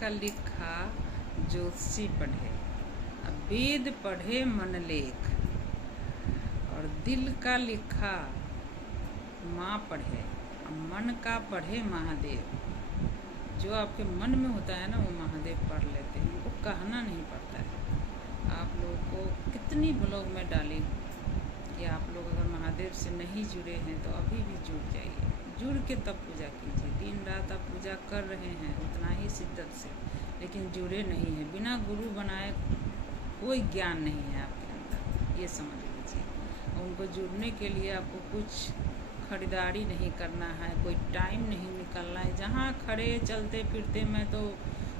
का लिखा ज्योतिषी पढ़े, अब वेद पढ़े मन लेख, और दिल का लिखा माँ पढ़े, अब मन का पढ़े महादेव। जो आपके मन में होता है ना वो महादेव पढ़ लेते हैं, उनको कहना नहीं पड़ता है। आप लोगों को कितनी ब्लॉग में डाली कि आप लोग अगर महादेव से नहीं जुड़े हैं तो अभी भी जुड़ जाइए, जुड़ के तब पूजा कीजिए। दिन रात आप पूजा कर रहे हैं उतना ही शिद्दत से, लेकिन जुड़े नहीं हैं। बिना गुरु बनाए कोई ज्ञान नहीं है आपके अंदर, ये समझ लीजिए। उनको जुड़ने के लिए आपको कुछ खरीदारी नहीं करना है, कोई टाइम नहीं निकालना है। जहाँ खड़े चलते फिरते, मैं तो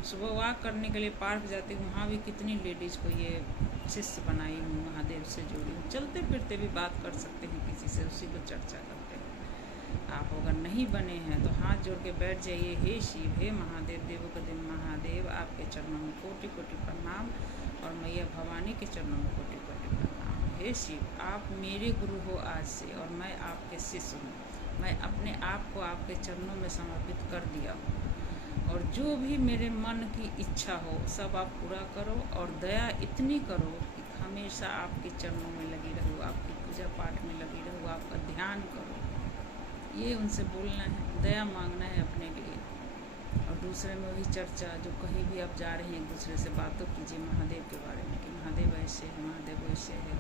सुबह वॉक करने के लिए पार्क जाती हूँ, वहाँ भी कितनी लेडीज़ को ये शिष्य बनाई हूँ, महादेव से जुड़ी हूँ। चलते फिरते भी बात कर सकते हैं किसी से, उसी को चर्चा करते हैं। आप अगर नहीं बने हैं तो हाथ जोड़ के बैठ जाइए। हे शिव, हे महादेव, देवों के देव महादेव, आपके चरणों में कोटि कोटि प्रणाम, और मैया भवानी के चरणों में कोटि कोटि प्रणाम। हे शिव, आप मेरे गुरु हो आज से, और मैं आपके शिष्य हूँ। मैं अपने आप को आपके चरणों में समर्पित कर दिया हूँ, और जो भी मेरे मन की इच्छा हो सब आप पूरा करो, और दया इतनी करो कि हमेशा आपके चरणों में लगी रहूँ, आपकी पूजा पाठ में लगी रहूँ, आपका ध्यान करो। ये उनसे बोलना है, दया मांगना है अपने लिए। और दूसरे में वही चर्चा, जो कहीं भी आप जा रहे हैं एक दूसरे से बातों कीजिए महादेव के बारे में कि महादेव ऐसे है, महादेव वैसे है।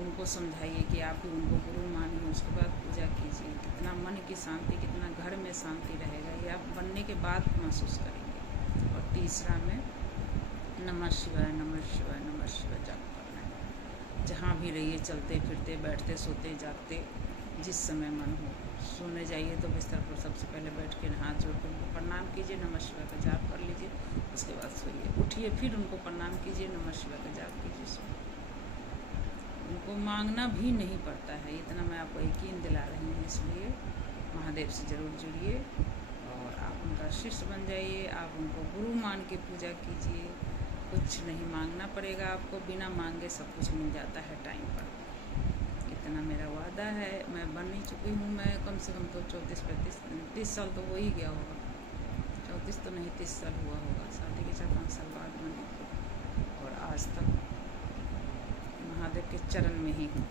उनको समझाइए कि आप भी उनको गुरु मानिए, उसके बाद पूजा कीजिए। कितना मन की शांति, कितना घर में शांति रहेगा, ये आप बनने के बाद महसूस करेंगे। और तीसरा में नमः शिवाय, नमः शिवाय, नमः शिवाय जाप करना है। जहाँ भी रहिए, चलते फिरते, बैठते, सोते, जागते, जिस समय मन हो। सोने जाइए तो बिस्तर पर सबसे पहले बैठ के हाथ जोड़ कर उनको प्रणाम कीजिए, नमः शिवाय का जाप कर लीजिए। उसके बाद सोइए, उठिए, फिर उनको प्रणाम कीजिए, नमः शिवाय का जाप कीजिए, सोइए। उनको मांगना भी नहीं पड़ता है, इतना मैं आपको यकीन दिला रही हूँ। इसलिए महादेव से ज़रूर जुड़िए और आप उनका शिष्य बन जाइए। आप उनको गुरु मान के पूजा कीजिए। कुछ नहीं मांगना पड़ेगा आपको, बिना मांगे सब कुछ मिल जाता है टाइम पर। इतना मेरा वादा है। मैं बन ही चुकी हूँ, मैं कम से कम तो 30 साल तो हो ही गया होगा। 34 तो नहीं, 30 साल हुआ होगा। शादी के 4-5 साल बाद बनी, और आज तक महादेव के चरण में ही हूँ।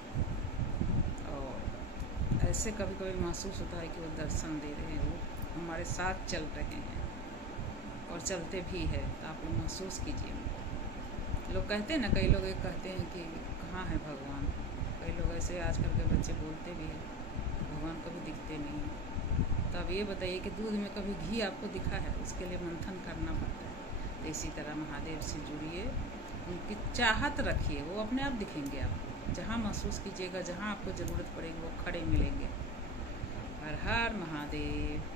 और ऐसे कभी कभी महसूस होता है कि वो दर्शन दे रहे हैं, वो हमारे साथ चल रहे हैं और चलते भी है। तो आप लोग महसूस कीजिए। लोग कहते हैं ना, कई लोग एक कहते हैं कि कहाँ है भगवान। कई लोग ऐसे आजकल के बच्चे बोलते भी हैं भगवान कभी दिखते नहीं हैं। तो अब ये बताइए कि दूध में कभी घी आपको दिखा है? उसके लिए मंथन करना पड़ता है। तो इसी तरह महादेव से जुड़िए, उनकी चाहत रखिए, वो अपने आप दिखेंगे आपको। जहाँ महसूस कीजिएगा, जहाँ आपको ज़रूरत पड़ेगी वो खड़े मिलेंगे। हर हर महादेव।